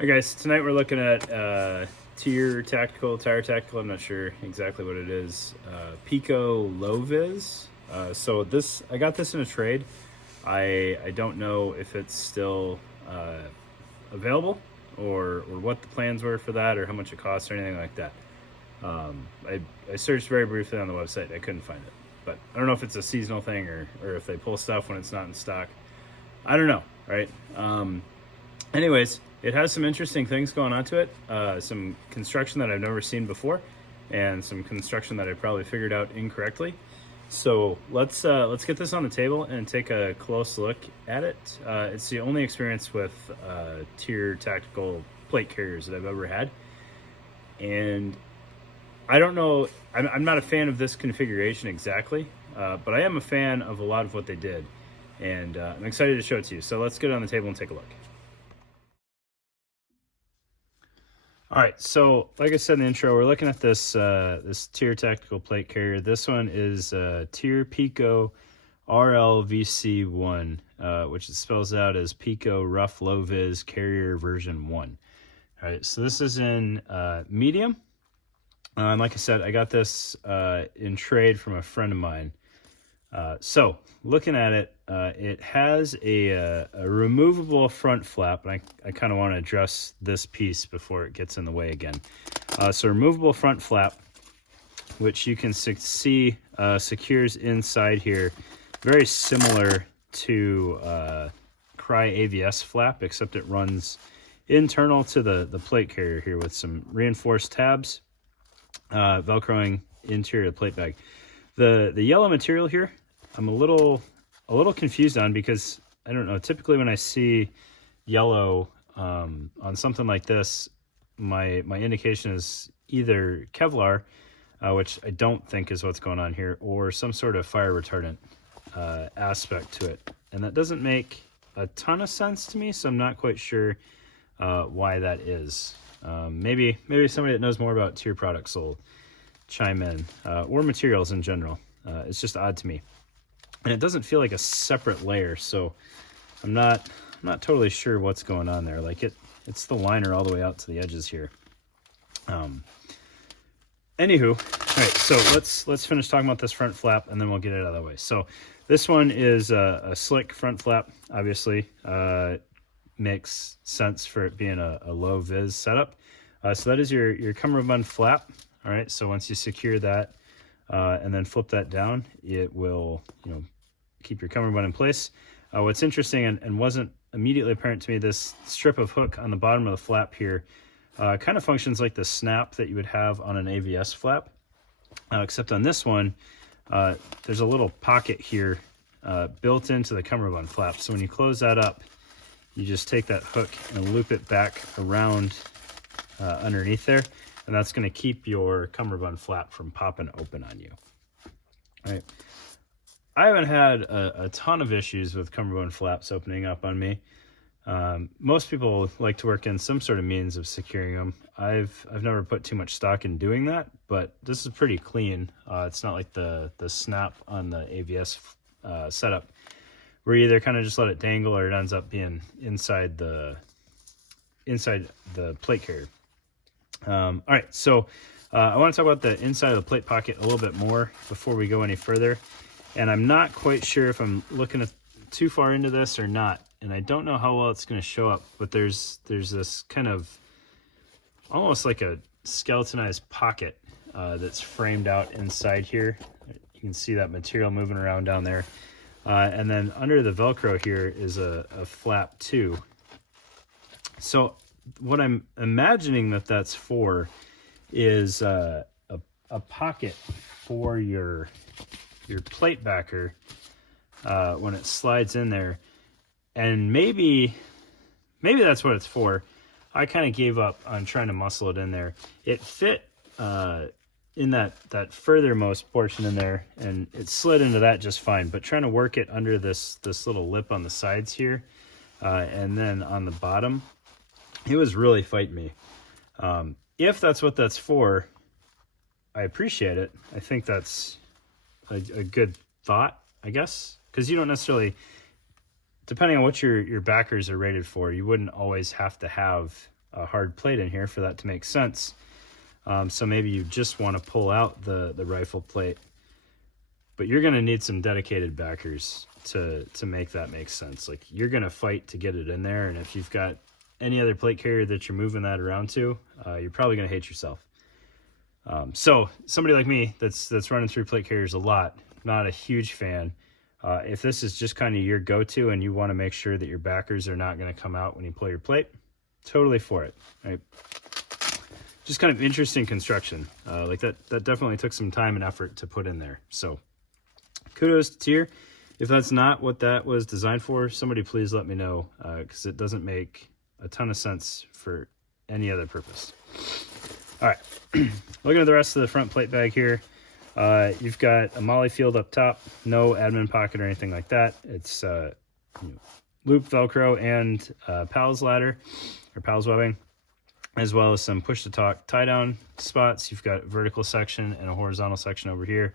Hi guys, tonight we're looking at Tire Tactical. I'm not sure exactly what it is. Pico low vis. So this, I got this in a trade. I don't know if it's still available or what the plans were for that or how much it costs or anything like that. I searched very briefly on the website. I couldn't find it, but I don't know if it's a seasonal thing or if they pull stuff when it's not in stock. I don't know, right? Anyways, it has some interesting things going on to it. Some construction that I've never seen before, and some construction that I probably figured out incorrectly. So let's get this on the table and take a close look at it. It's the only experience with Tier Tactical plate carriers that I've ever had, and I don't know. I'm not a fan of this configuration exactly, but I am a fan of a lot of what they did, and I'm excited to show it to you. So let's get it on the table and take a look. All right, so like I said in the intro, we're looking at this this Tier Tactical Plate Carrier. This one is Tier Pico RLVC1, which it spells out as Pico Rough Low Vis Carrier version 1. All right, so this is in medium. And like I said, I got this in trade from a friend of mine. So looking at it, it has a removable front flap, and I kind of want to address this piece before it gets in the way again. So removable front flap, which you can see secures inside here, very similar to Cry AVS flap, except it runs internal to the plate carrier here with some reinforced tabs, velcroing interior plate bag. The yellow material here, I'm a little confused on, because I don't know, typically when I see yellow on something like this, my indication is either Kevlar, which I don't think is what's going on here, or some sort of fire retardant aspect to it. And that doesn't make a ton of sense to me, so I'm not quite sure why that is. Maybe somebody that knows more about tier products will chime in, or materials in general. It's just odd to me, and it doesn't feel like a separate layer, so I'm not totally sure what's going on there. Like it's the liner all the way out to the edges here. Anywho, all right, so let's finish talking about this front flap, and then we'll get it out of the way. So this one is a slick front flap, obviously. Makes sense for it being a low vis setup. So that is your cummerbund flap. All right, so once you secure that and then flip that down, it will, keep your cummerbund in place. What's interesting and wasn't immediately apparent to me, this strip of hook on the bottom of the flap here kind of functions like the snap that you would have on an AVS flap, except on this one, there's a little pocket here built into the cummerbund flap. So when you close that up, you just take that hook and loop it back around underneath there, and that's going to keep your cummerbund flap from popping open on you. All right. I haven't had a ton of issues with cummerbund flaps opening up on me. Most people like to work in some sort of means of securing them. I've never put too much stock in doing that, but this is pretty clean. It's not like the snap on the AVS setup, where you either kind of just let it dangle or it ends up being inside the plate carrier. All right, so I want to talk about the inside of the plate pocket a little bit more before we go any further. And I'm not quite sure if I'm looking too far into this or not, and I don't know how well it's going to show up, but there's this kind of almost like a skeletonized pocket that's framed out inside here. You can see that material moving around down there. And then under the Velcro here is a flap too. So what I'm imagining that's for is a pocket for your plate backer when it slides in there, and maybe that's what it's for. I kind of gave up on trying to muscle it in there. It fit in that furthermost portion in there, and it slid into that just fine, but trying to work it under this little lip on the sides here and then on the bottom, it was really fighting me. If that's what that's for, I appreciate it. I think that's a good thought, I guess, because you don't necessarily, depending on what your backers are rated for, you wouldn't always have to have a hard plate in here for that to make sense. So maybe you just want to pull out the rifle plate, but you're going to need some dedicated backers to make that make sense. Like, you're going to fight to get it in there, and if you've got any other plate carrier that you're moving that around to, you're probably going to hate yourself. So somebody like me that's running through plate carriers a lot, not a huge fan. If this is just kind of your go-to and you want to make sure that your backers are not going to come out when you pull your plate, totally for it, right? Just kind of interesting construction. Like that definitely took some time and effort to put in there. So kudos to Tier. If that's not what that was designed for, somebody please let me know, because it doesn't make a ton of sense for any other purpose. All right, looking at the rest of the front plate bag here, you've got a MOLLE field up top, no admin pocket or anything like that. It's loop Velcro and PALS ladder or PALS webbing, as well as some push-to-talk tie-down spots. You've got a vertical section and a horizontal section over here.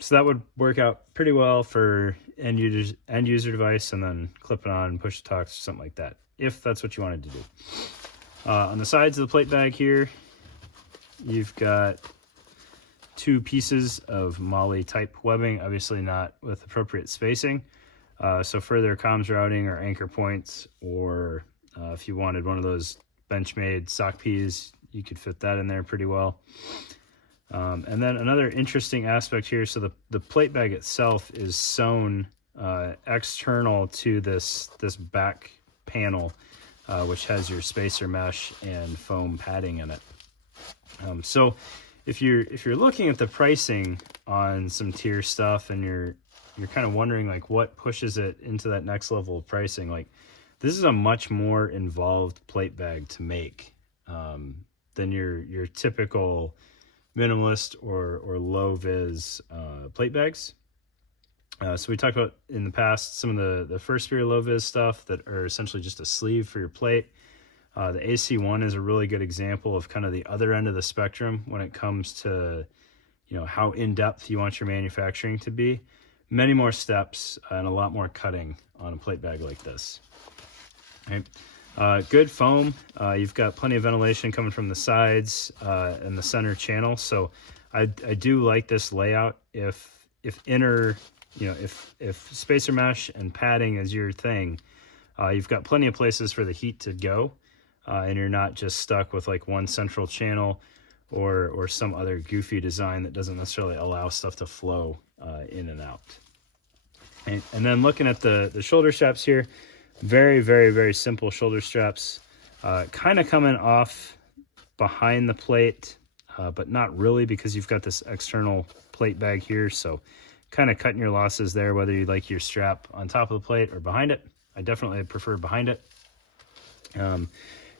So that would work out pretty well for end user device, and then clip it on, push-to-talks, or something like that, if that's what you wanted to do. On the sides of the plate bag here, you've got 2 pieces of MOLLE type webbing, obviously not with appropriate spacing. So further comms routing or anchor points, or if you wanted one of those Benchmade sock peas, you could fit that in there pretty well. And then another interesting aspect here, so the plate bag itself is sewn external to this back panel, which has your spacer mesh and foam padding in it. So if you're looking at the pricing on some Tier stuff, and you're kind of wondering like what pushes it into that next level of pricing, like this is a much more involved plate bag to make than your typical minimalist or low vis plate bags. So we talked about in the past some of the First Spear low vis stuff that are essentially just a sleeve for your plate. The AC1 is a really good example of kind of the other end of the spectrum when it comes to, how in-depth you want your manufacturing to be. Many more steps and a lot more cutting on a plate bag like this. Right. Good foam. You've got plenty of ventilation coming from the sides and the center channel. So I do like this layout. If inner, if spacer mesh and padding is your thing, you've got plenty of places for the heat to go, and you're not just stuck with like one central channel or some other goofy design that doesn't necessarily allow stuff to flow in and out. And then looking at the shoulder straps here, very, very, very simple shoulder straps, kind of coming off behind the plate, but not really, because you've got this external plate bag here. So kind of cutting your losses there, whether you like your strap on top of the plate or behind it. I definitely prefer behind it. And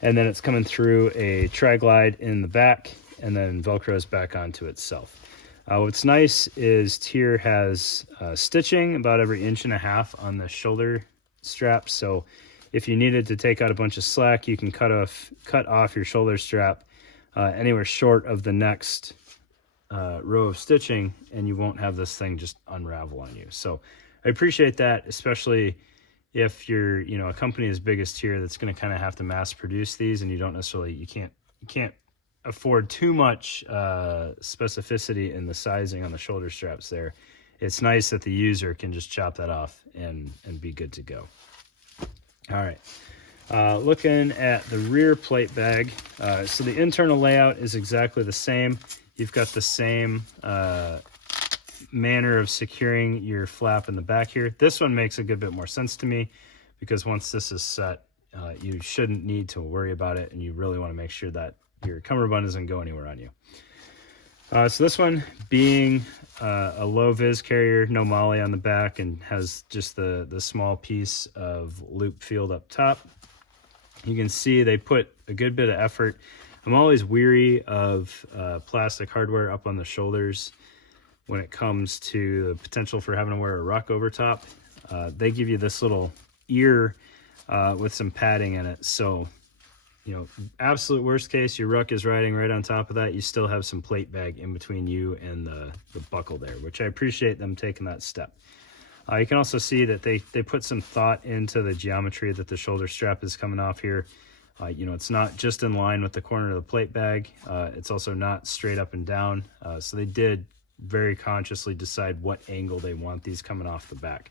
then it's coming through a tri-glide in the back, and then Velcros back onto itself. What's nice is Tier has stitching about every 1.5 inches on the shoulder strap. So if you needed to take out a bunch of slack, you can cut off your shoulder strap anywhere short of the next row of stitching, and you won't have this thing just unravel on you. So I appreciate that, especially if you're a company as big as Tier that's going to kind of have to mass produce these, and you can't afford too much specificity in the sizing on the shoulder straps there. It's nice that the user can just chop that off and be good to go. All right, looking at the rear plate bag, so the internal layout is exactly the same. You've got the same manner of securing your flap in the back here. This one makes a good bit more sense to me, because once this is set, you shouldn't need to worry about it, and you really want to make sure that your cummerbund doesn't go anywhere on you. So this one being a low vis carrier, no MOLLE on the back, and has just the small piece of loop field up top. You can see they put a good bit of effort. I'm always weary of plastic hardware up on the shoulders when it comes to the potential for having to wear a ruck over top. They give you this little ear with some padding in it. So, absolute worst case, your ruck is riding right on top of that. You still have some plate bag in between you and the buckle there, which I appreciate them taking that step. You can also see that they put some thought into the geometry that the shoulder strap is coming off here. You know, it's not just in line with the corner of the plate bag. It's also not straight up and down. So they did very consciously decide what angle they want these coming off the back.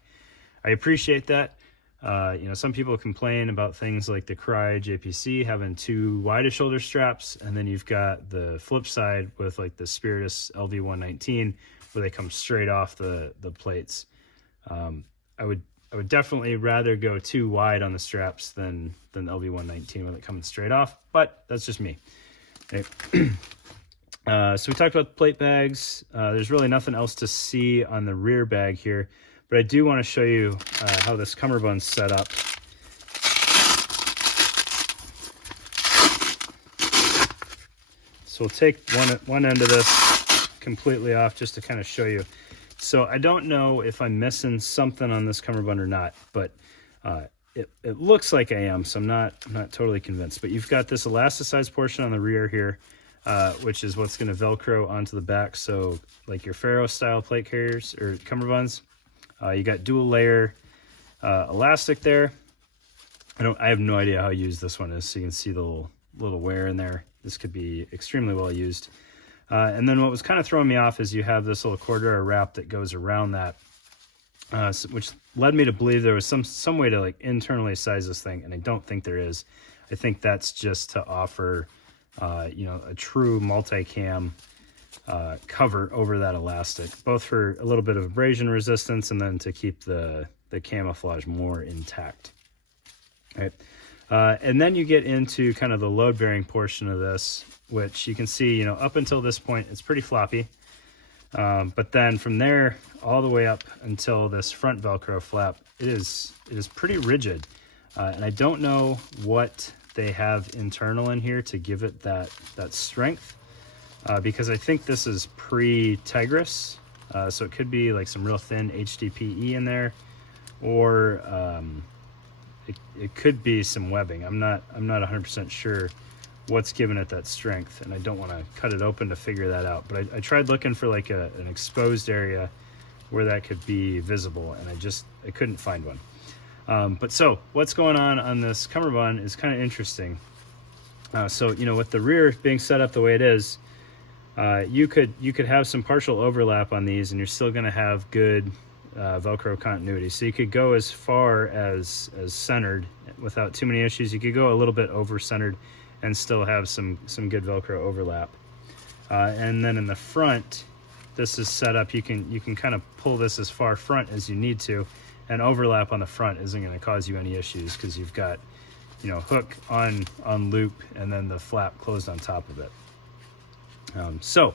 I appreciate that. You know, some people complain about things like the Cry JPC having too wide of shoulder straps, and then you've got the flip side with like the Spiritus LV119 where they come straight off the plates. I would definitely rather go too wide on the straps than the LV119 when it comes straight off, but that's just me. Okay. So we talked about the plate bags. There's really nothing else to see on the rear bag here, but I do want to show you how this cummerbund's set up. So we'll take one end of this completely off just to kind of show you. So I don't know if I'm missing something on this cummerbund or not, but it looks like I am, so I'm not totally convinced. But you've got this elasticized portion on the rear here, which is what's going to Velcro onto the back. So like your Faro style plate carriers or cummerbunds, you got dual layer elastic there. I have no idea how used this one is, so you can see the little wear in there. This could be extremely well used. And then what was kind of throwing me off is you have this little Cordura wrap that goes around that, which led me to believe there was some way to like internally size this thing, and I don't think there is. I think that's just to offer, you know, a true multicam cover over that elastic, both for a little bit of abrasion resistance and then to keep the camouflage more intact. All right. And then you get into kind of the load-bearing portion of this, which you can see, you know, up until this point, it's pretty floppy. But then from there all the way up until this front Velcro flap, it is pretty rigid. And I don't know what they have internal in here to give it that strength, because I think this is pre-Tigris. So it could be like some real thin HDPE in there, or it could be some webbing. I'm not 100% sure what's giving it that strength, and I don't want to cut it open to figure that out. But I tried looking for like an exposed area where that could be visible, and I couldn't find one. But so what's going on this cummerbund is kind of interesting. So, you know, with the rear being set up the way it is, you could have some partial overlap on these, and you're still going to have good Velcro continuity. So you could go as far as centered without too many issues. You could go a little bit over centered and still have some good Velcro overlap. And then in the front, this is set up, you can kind of pull this as far front as you need to, and overlap on the front isn't going to cause you any issues because you've got, you know, hook on loop and then the flap closed on top of it. So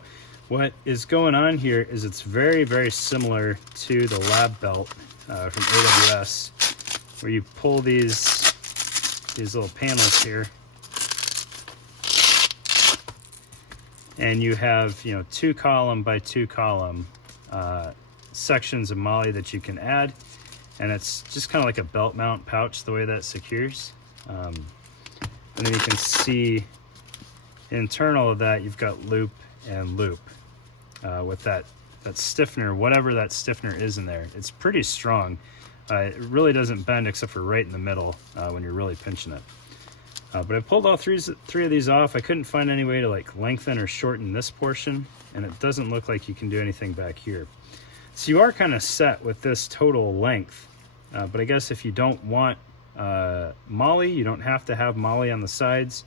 what is going on here is it's very, very similar to the lab belt from AWS, where you pull these little panels here, and you have, you know, 2 column by 2 column sections of MOLLE that you can add, and it's just kind of like a belt mount pouch the way that secures. And then you can see internal of that you've got loop and loop with that stiffener, whatever that stiffener is in there. It's pretty strong. It really doesn't bend except for right in the middle when you're really pinching it. But I pulled all three of these off. I couldn't find any way to like lengthen or shorten this portion, and it doesn't look like you can do anything back here. So you are kind of set with this total length, but I guess if you don't want MOLLE, you don't have to have MOLLE on the sides.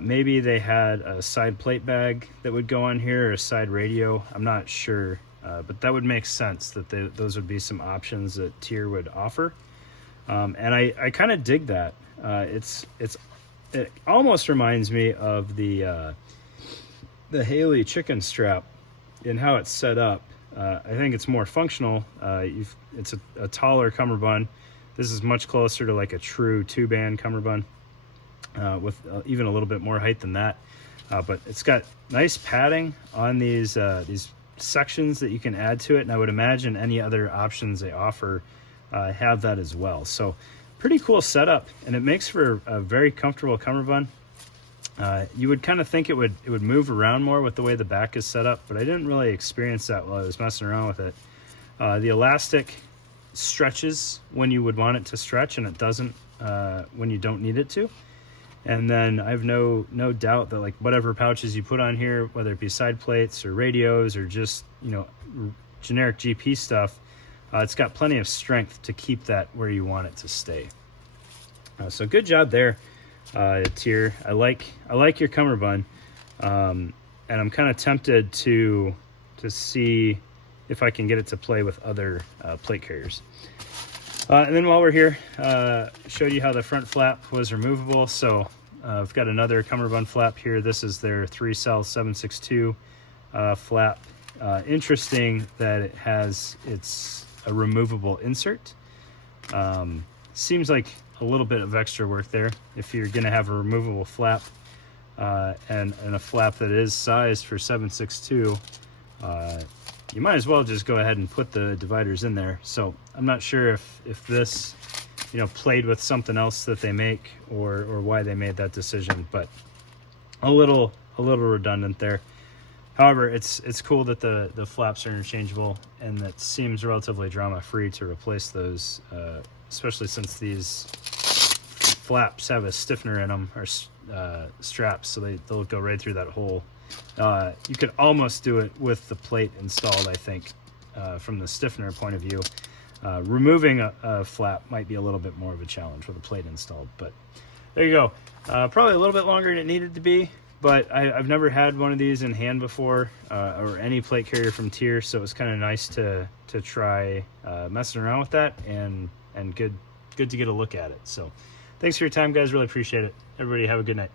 Maybe they had a side plate bag that would go on here, or a side radio. I'm not sure, but that would make sense that those would be some options that Tier would offer. And I kind of dig that. It almost reminds me of the Haley chicken strap in how it's set up. I think it's more functional. It's a taller cummerbund. This is much closer to like a true 2-band cummerbund with even a little bit more height than that. But it's got nice padding on these sections that you can add to it, and I would imagine any other options they offer have that as well. So pretty cool setup, and it makes for a very comfortable cummerbund. You would kind of think it would move around more with the way the back is set up, but I didn't really experience that while I was messing around with it. The elastic stretches when you would want it to stretch, and it doesn't when you don't need it to. And then I have no doubt that like whatever pouches you put on here, whether it be side plates or radios or just, you know, generic GP stuff, it's got plenty of strength to keep that where you want it to stay. So good job there, Tier. I like your cummerbund, and I'm kind of tempted to see if I can get it to play with other plate carriers. And then while we're here, showed you how the front flap was removable. So I've got another cummerbund flap here. This is their 3-cell 762 flap. Interesting that it has a removable insert. Seems like a little bit of extra work there if you're going to have a removable flap and a flap that is sized for 762. You might as well just go ahead and put the dividers in there. So I'm not sure if this, you know, played with something else that they make or why they made that decision, but a little redundant there. However, it's cool that the flaps are interchangeable, and that seems relatively drama free to replace those, especially since these flaps have a stiffener in them, or straps, so they'll go right through that hole. You could almost do it with the plate installed, I think, from the stiffener point of view. Removing a flap might be a little bit more of a challenge with a plate installed, but there you go. Probably a little bit longer than it needed to be, but I've never had one of these in hand before, or any plate carrier from Tier, so it was kind of nice to try messing around with that, and good to get a look at it. So thanks for your time, guys. Really appreciate it. Everybody have a good night.